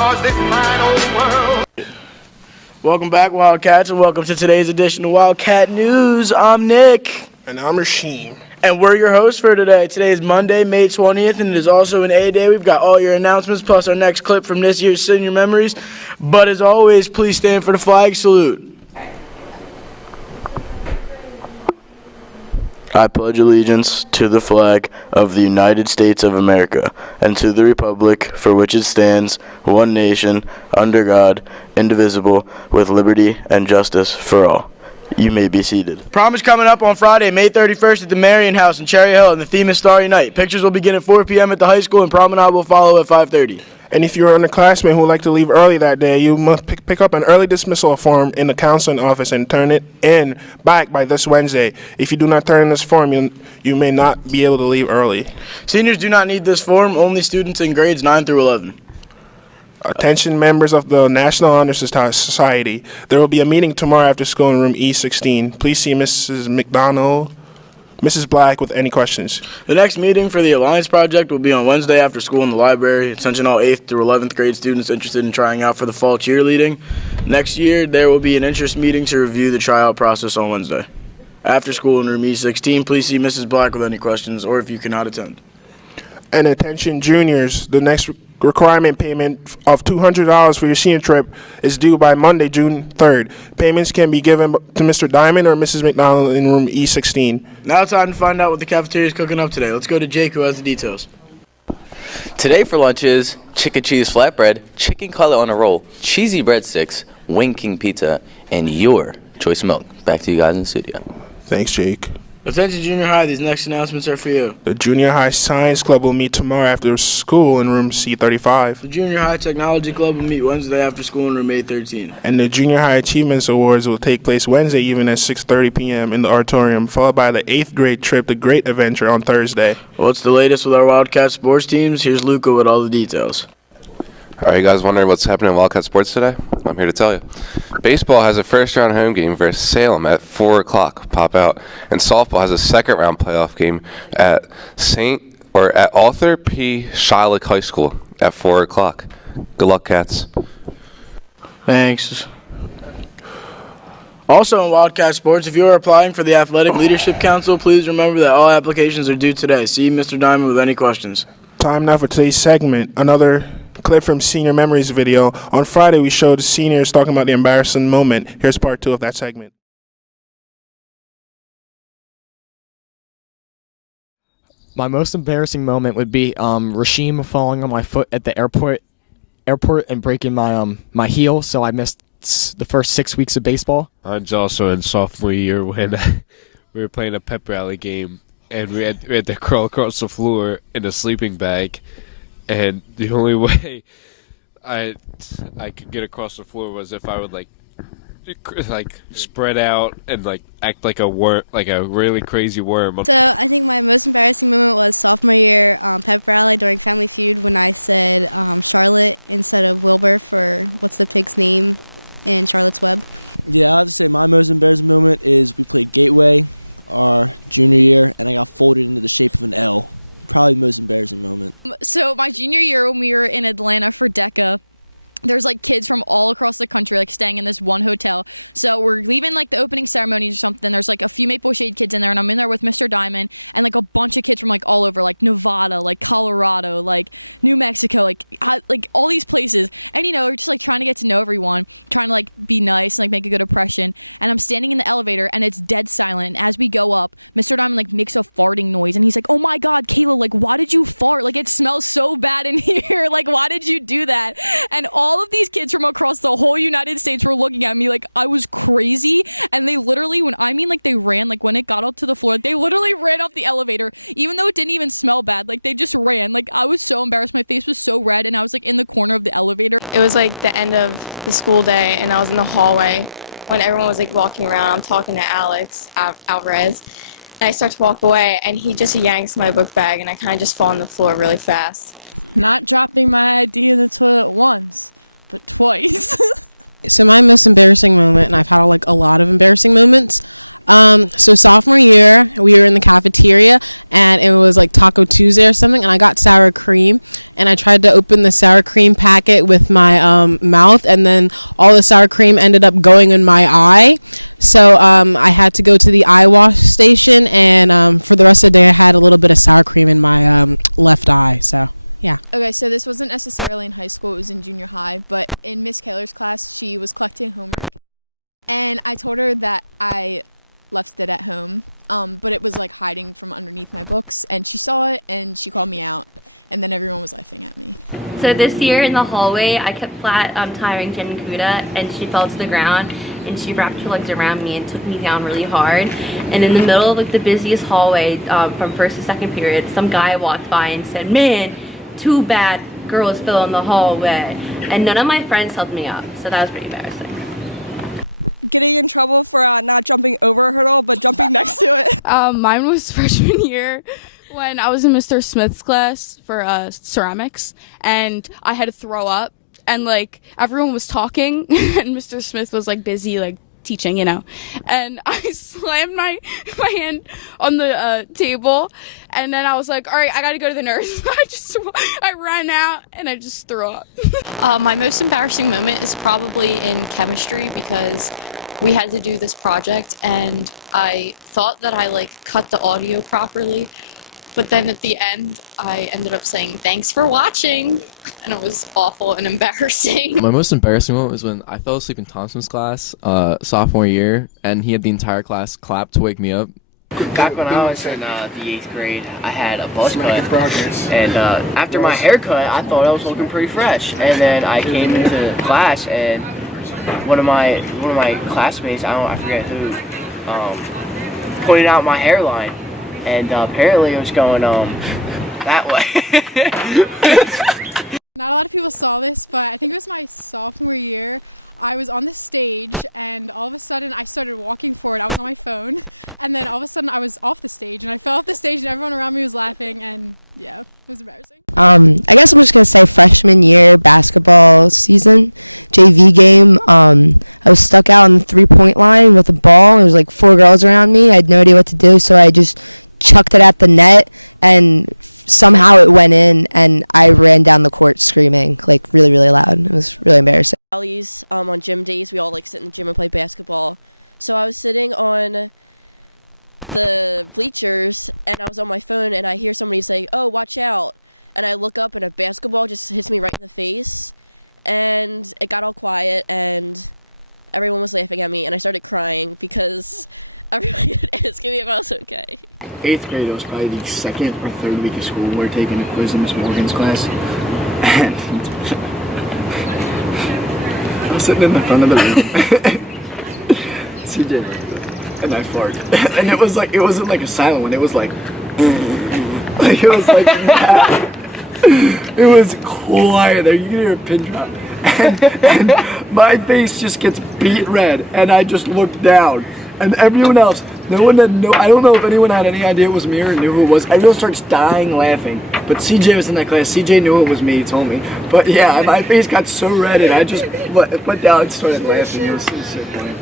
'cause this fine old world. Welcome back, Wildcats, and welcome to today's edition of Wildcat News. I'm Nick. And I'm Rasheem. And we're your hosts for today. Today is Monday, May 20th, and it is also an A-Day. We've got all your announcements, plus our next clip from this year's Senior Memories. But as always, please stand for the flag salute. I pledge allegiance to the flag of the United States of America and to the republic for which it stands, one nation, under God, indivisible, with liberty and justice for all. You may be seated. Prom is coming up on Friday, May 31st at the Marion House in Cherry Hill, and the theme is Starry Night. Pictures will begin at 4 p.m. at the high school, and promenade will follow at 5:30. And if you're an underclassman who would like to leave early that day, you must pick up an early dismissal form in the counseling office and turn it in back by this Wednesday. If you do not turn in this form, you may not be able to leave early. Seniors do not need this form, only students in grades 9 through 11. Attention members of the National Honor Society. There will be a meeting tomorrow after school in room E16. Please see Mrs. Mrs. Black with any questions. The next meeting for the Alliance Project will be on Wednesday after school in the library. Attention all 8th through 11th grade students interested in trying out for the fall cheerleading. Next year, there will be an interest meeting to review the tryout process on Wednesday. After school in room E16, please see Mrs. Black with any questions or if you cannot attend. And attention juniors, the next requirement payment of $200 for your senior trip is due by Monday, June 3rd. Payments can be given to Mr. Diamond or Mrs. McDonald in room E16. Now it's time to find out what the cafeteria is cooking up today. Let's go to Jake, who has the details. Today for lunch is chicken cheese flatbread, chicken cutlet on a roll, cheesy breadsticks, Wing King pizza, and your choice of milk. Back to you guys in the studio. Thanks, Jake. Attention junior high, these next announcements are for you. The Junior High Science Club will meet tomorrow after school in room C35. The Junior High Technology Club will meet Wednesday after school in room A13. And the Junior High Achievements Awards will take place Wednesday evening at 6:30 p.m. in the auditorium, followed by the 8th grade trip to Great Adventure on Thursday. What's the latest with our Wildcat sports teams? Here's Luca with all the details. Are you guys wondering what's happening in Wildcat sports today? I'm here to tell you. Baseball has a first-round home game versus Salem at 4 o'clock. Pop out. And softball has a second-round playoff game at Arthur P. Shylock High School at 4 o'clock. Good luck, Cats. Thanks. Also in Wildcat sports, if you are applying for the Athletic Leadership Council, please remember that all applications are due today. See Mr. Diamond with any questions. Time now for today's segment. Another clip from Senior Memories video. On Friday, we showed seniors talking about the embarrassing moment. Here's part 2 of that segment. My most embarrassing moment would be Rasheem falling on my foot at the airport and breaking my heel, so I missed the first 6 weeks of baseball. Mine's also in sophomore year when we were playing a pep rally game, and we had to crawl across the floor in a sleeping bag. And the only way I could get across the floor was if I would like spread out and act like a worm, like a really crazy worm. It was like the end of the school day, and I was in the hallway when everyone was like walking around. I'm talking to Alex Alvarez, and I start to walk away, and he just yanks my book bag, and I kind of just fall on the floor really fast. So this year in the hallway, I kept flat tiring Jen Kuda, and she fell to the ground, and she wrapped her legs around me and took me down really hard. And in the middle of like the busiest hallway from first to second period, some guy walked by and said, "Man, too bad girls fell in the hallway." And none of my friends helped me up, so that was pretty embarrassing. Mine was freshman year when I was in Mr. Smith's class for ceramics, and I had to throw up, and like everyone was talking and Mr. Smith was like busy like teaching, you know, and I slammed my hand on the table, and then I was like, all right, I gotta go to the nurse. I ran out and I just threw up. My most embarrassing moment is probably in chemistry because we had to do this project and I thought that I like cut the audio properly, but then at the end I ended up saying thanks for watching, and it was awful and embarrassing. My most embarrassing moment was when I fell asleep in Thompson's class sophomore year, and he had the entire class clap to wake me up. Back when I was in the 8th grade, I had a buzz cut, and after my haircut, I thought I was looking pretty fresh. And then I came into class, and one of my classmates, I forget who, pointed out my hairline, and apparently it was going that way. 8th grade, it was probably the 2nd or 3rd week of school. We were taking a quiz in Miss Morgan's class, and I was sitting in the front of the room. CJ and I farted, and it wasn't like a silent one. It was like it was like that. It was quiet there. You can hear a pin drop, and my face just gets beet red, and I just looked down. And everyone else, I don't know if anyone had any idea it was me or knew who it was. Everyone starts dying laughing. But CJ was in that class. CJ knew it was me, he told me. But yeah, my face got so red and I just went down and started laughing. It was so funny.